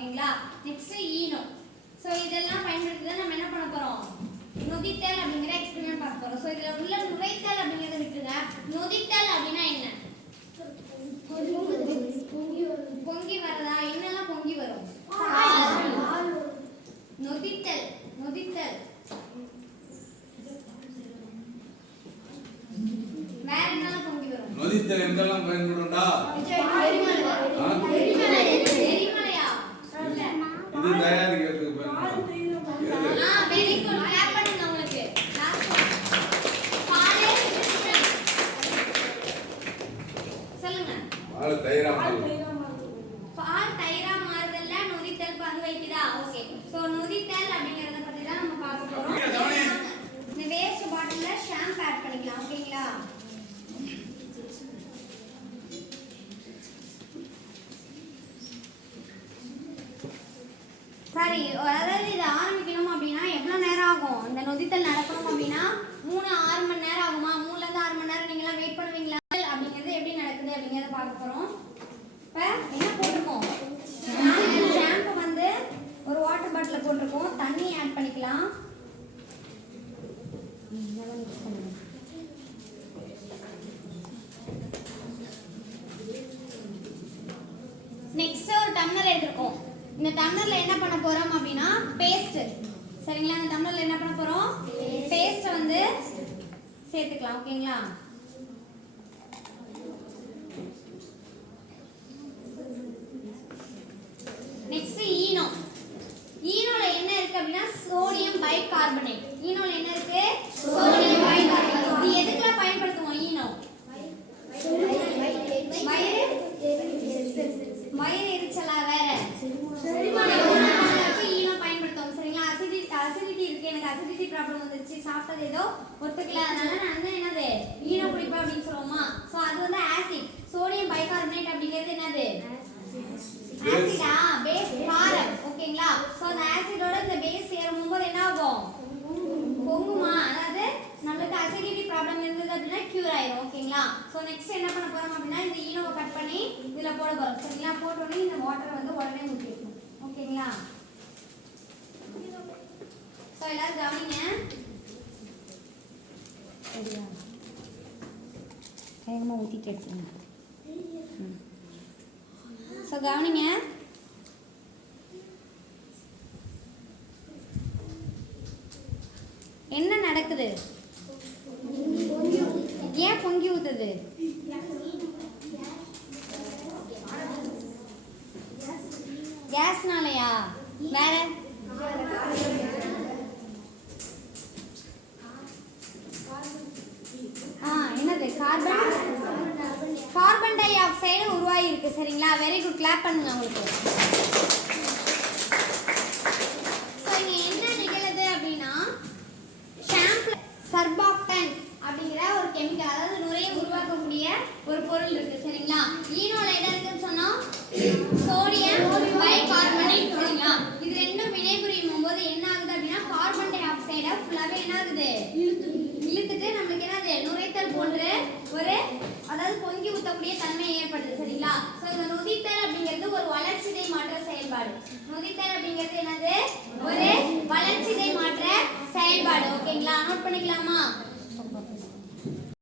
ஓகேங்களா next Eno. So இதெல்லாம் பயன்படுத்தி தான் நம்ம என்ன பண்ண போறோம்? நொதித்தல் அப்படிங்கிற எக்ஸ்பெரிமெண்ட் பார்க்க போறோம். ஸோ இதுல உள்ள நுழைத்தல் அப்படிங்கறத விட்டுருங்க நொதித்தல் அப்படின்னா என்ன? பொங்கி வரதா என்னெல்லாம் பொங்கி வரும்? நொதித்தல் நொதித்தல். வேற என்னெல்லாம் பொங்கி வரும்? நொதித்தல் எங்கெல்லாம் பயன்படும்டா ஆ? எரிமலையா இல்ல இது தயாரிக்கிறதுக்கு பயன்படும் எது? ஆ வெரி குட் கிளாப் பண்ணுங்க உங்களுக்கு லாஸ்ட் ஒன் பாலே சொல்லுங்க பால் தயிரா மாறுதல்ல நொதித்தல் பங்கு ஓகே சோ நொதித்தல் அப்படிங்கறத பத்தி தான் நம்ம பார்க்க போறோம். இந்த வேஸ்ட் பாட்டில்ல ஷாம்பு ஆட் பண்ணிக்கலாம். ஓகேங்களா சரி அதாவது இது ஆரம்பிக்கணும் அப்படின்னா எவ்வளவு நேரம் ஆகும்? இந்த நொதித்தல் நடக்கணும் அப்படின்னா மூணு ஆறு மணி நேரம் ஆகுமா? மூணுல இருந்து ஆறு மணி நேரம் நீங்க எல்லாம் வெயிட் பண்ணுவீங்களா? அப்படிங்கிறது எப்படி நடக்குது அப்படிங்கறத பார்க்க போறோம் இப்ப என்ன போட்டிருக்கோம் ஷாம்பு வந்து ஒரு வாட்டர் பாட்டில் போட்டிருக்கோம் தண்ணி ஆட் பண்ணிக்கலாம் ம், இதெல்லாம் mix பண்ணுங்க. நெக்ஸ்ட் ஒரு டம்ளர் எடுத்துருக்கோம். இந்த டம்ளர்ல என்ன பண்ண போறோம் அப்படின்னா பேஸ்ட் சரிங்களா? இந்த டம்ளர்ல என்ன பண்ண போறோம்? பேஸ்ட் வந்து சேர்த்துக்கலாம் ஓகேங்களா? Next Eno. ஈனோல என்ன இருக்கு அப்படின்னா சோடியம் பைகார்பனேட் ஈனோல என்ன இருக்கு சோடியம் பைகார்பனேட் இது எதுக்கெல்லாம் பயன்படுத்துவோம் ஈனோ வயிறு வயிறு எரிச்சலா வேற செரிமானத்துக்கு ஈனோ பயன்படுத்துவோம் சரிங்களா அசிடிட்டி இருக்கு. எனக்கு அசிடிட்டி ப்ராப்ளம் வந்துருச்சு. சாப்பிட்டது ஏதோ ஒத்துக்கல. அதனால நான் வந்து என்னது? ஈனோ குடிப்பேன் அப்படின்னு சொல்லுவோமா? ஸோ அது வந்து ஆசிட் சோடியம் பைகார்பனேட் அப்படிங்கிறது என்னது? ஆசிடா பேஸ் காரம். ஓகேங்களா? ஸோ அந்த ஆசிடோட இந்த பேஸ் சேரும் போது என்ன ஆகும்? பொங்குமா? அதாவது நம்மளுக்கு அசிடிட்டி ப்ராப்ளம் இருந்தது அப்படின்னா கியூர் ஆயிரும். ஓகேங்களா? ஸோ நெக்ஸ்ட் என்ன பண்ண போறோம் அப்படின்னா இந்த ஈனோவை கட் பண்ணி இதுல போட போறோம். சரிங்களா? போட்ட உடனே இந்த வாட்டர் வந்து உடனே ஊற்றிடணும் ஓகேங்களா? எல்லாரும் கவனிங்க. சரியா? வேகமாக ஊற்றிட்டு எடுத்துங்க ஸோ கவனிங்க. என்ன நடக்குது? ஏன் பொங்கி ஊத்துது? கேஸ்னாலயா? வேற? இருக்கு சரிங்களா? வெரி குட் கிளாப் பண்ணுங்க உங்களுக்கு ஸோ என்ன நிகழுது அப்படின்னா ஷாம்பு சர்பாக்டன் அப்படிங்கிற ஒரு கெமிக்கல் அதாவது நுரையை உருவாக்கக்கூடிய ஒரு பொருள் இருக்கு சரிங்களா? ஈனோல என்ன இருக்குன்னு சொன்னோம் சோடியம் பைகார்பனேட் சரிங்களா இது ரெண்டும் வினைபுரியும் போது என்ன ஆகுது அப்படின்னா கார்பன் டை ஆக்சைடை ஃபுல்லாவே என்ன ஆகுது இழுத்துட்டு நம்மளுக்கு என்னது நுரைத்தல் போன்ற ஒரு அதாவது பொங்கி ஊத்தக்கூடிய தன்மை ஏற்படுது சரிங்களா சோ இந்த நொதித்தல் அப்படிங்கிறது ஒரு வளர்ச்சிதை மாற்ற செயல்பாடு நொதித்தல் அப்படிங்கிறது பண்ணிக்கலாமா